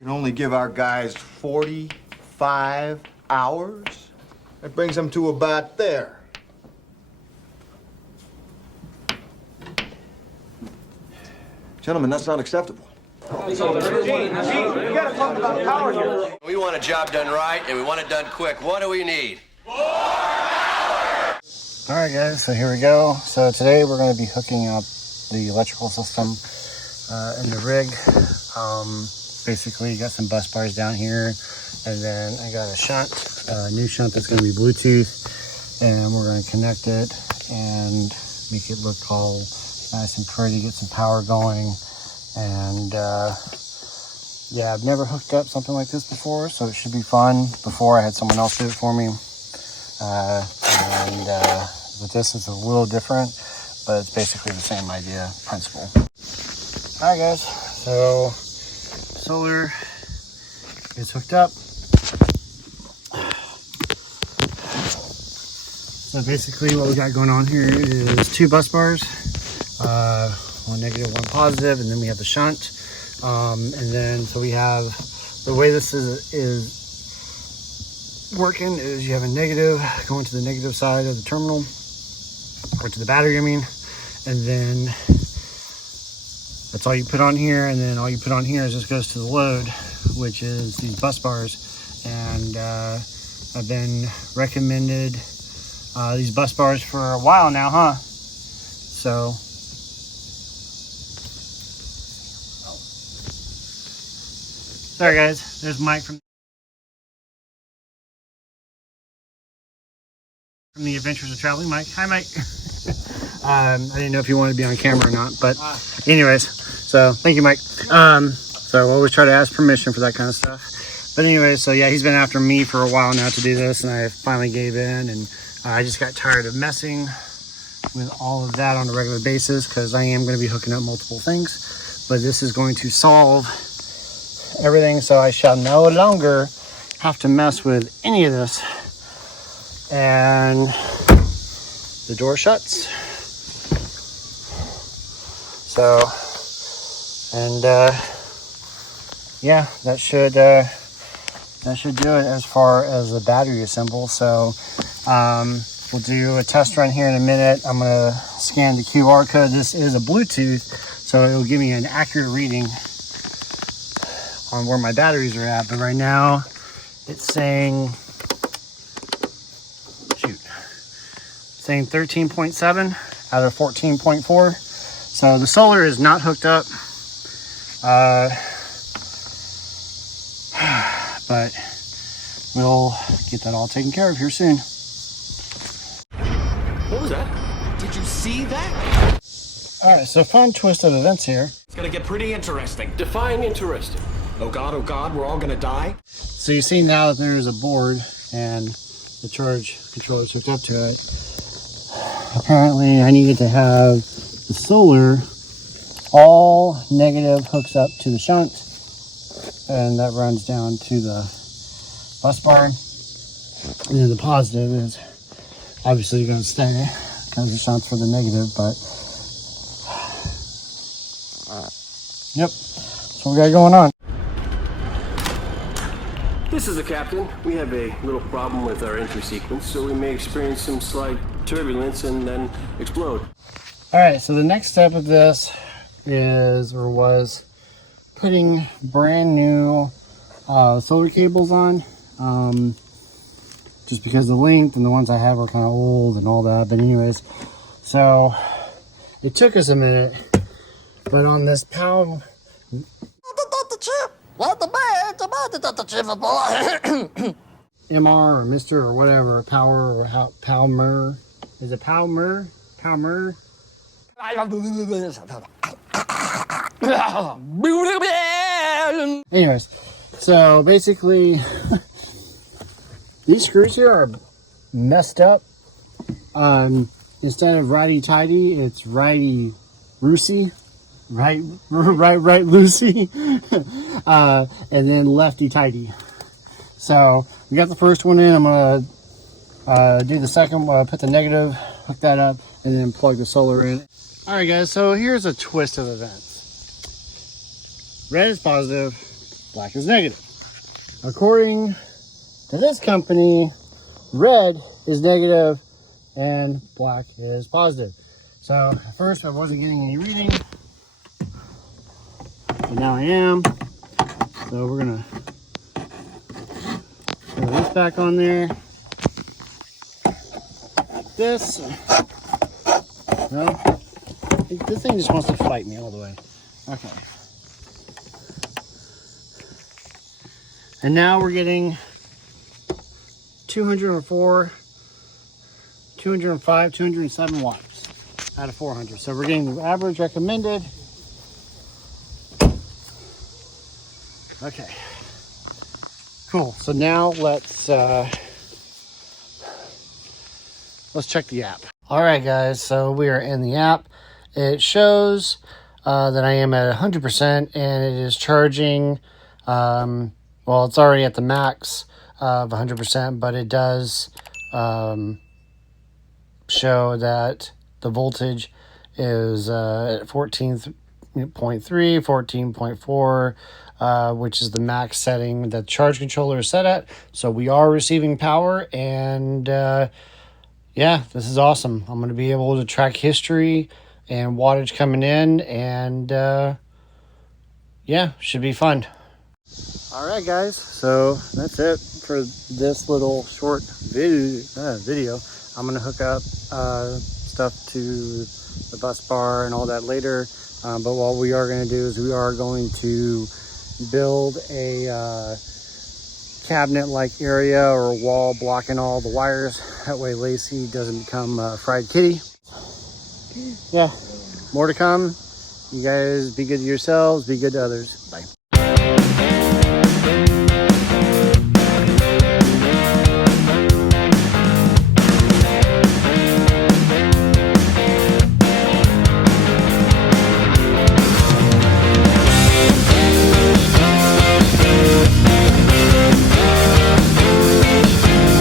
We can only give our guys 45 hours. That brings them to about there. Gentlemen, that's not acceptable. We gotta talk about power here. We want a job done right, and we want it done quick. What do we need? All right, guys, so here we go. So today we're going to be hooking up the electrical system in the rig. Basically, got some bus bars down here, and then I got a shunt, a new shunt that's going to be Bluetooth, and we're going to connect it and make it look all nice and pretty, get some power going. And yeah, I've never hooked up something like this before, so it should be fun. Before I had someone else do it for me. But this is a little different, but it's basically the same idea, principle. All right, guys, so solar is hooked up. So basically what we got going on here is two bus bars, one negative, one positive, and then we have the shunt. And then, so we have, the way this is working is you have a negative going to the negative side of the terminal, or to the battery, I mean, and then that's all you put on here, and then all you put on here is just goes to the load, which is these bus bars. And I've been recommended these bus bars for a while now, huh? So sorry guys, there's Mike from the Adventures of Traveling. Mike, hi Mike. I didn't know if you wanted to be on camera or not, but anyways, so thank you, Mike. So I always try to ask permission for that kind of stuff. But anyways, so yeah, he's been after me for a while now to do this, and I finally gave in, and I just got tired of messing with all of that on a regular basis, because I am going to be hooking up multiple things, but this is going to solve everything, so I shall no longer have to mess with any of this. And the door shuts. So, and yeah, that should do it as far as the battery assemble. So we'll do a test run here in a minute. I'm gonna scan the QR code. This is a Bluetooth, so it will give me an accurate reading on where my batteries are at. But right now it's saying 13.7 out of 14.4. So the solar is not hooked up, but we'll get that all taken care of here soon. What was that? Did you see that? All right, so fun twist of events here. It's gonna get pretty interesting. Define interesting. Oh God, we're all gonna die? So you see now that there is a board and the charge controller is hooked up to it. Apparently I needed to have the solar all negative hooks up to the shunt, and that runs down to the bus bar, and then the positive is obviously going to stay because the shunt's for the negative. But yep, that's what we got going on. This is the captain. We have a little problem with our entry sequence, so we may experience some slight turbulence and then explode. All right, so the next step of this was putting brand new solar cables on, just because the length and the ones I have are kind of old and all that. But anyways, so it took us a minute, but on this PAL MR or Mr. or whatever, Power or Palmer. Is it Palmer? Palmer? Anyways, so basically, these screws here are messed up. Instead of righty-tighty, it's righty-roosey. Right, Lucy. And then lefty-tighty. So we got the first one in. I'm gonna do the second one, put the negative, hook that up, and then plug the solar in. All right, guys, so here's a twist of events. Red is positive, black is negative. According to this company, red is negative and black is positive. So at first I wasn't getting any reading, but now I am. So we're gonna throw this back on there. This, no, this thing just wants to fight me all the way. Okay. And now we're getting 204, 205, 207 watts out of 400. So we're getting the average recommended. Okay. Cool. So now let's check the app. All right, guys. So we are in the app. It shows that I am at 100% and it is charging. Well, it's already at the max of 100%, but it does show that the voltage is at 14.3, 14.4, which is the max setting that the charge controller is set at. So we are receiving power, and yeah, this is awesome. I'm going to be able to track history and wattage coming in, and yeah, should be fun. All right, guys, so that's it for this little short video. I'm gonna hook up stuff to the bus bar and all that later, but what we are going to do is we are going to build a cabinet-like area or a wall blocking all the wires. That way Lacey doesn't become a fried kitty. Yeah, more to come. You guys be good to yourselves, be good to others. Bye.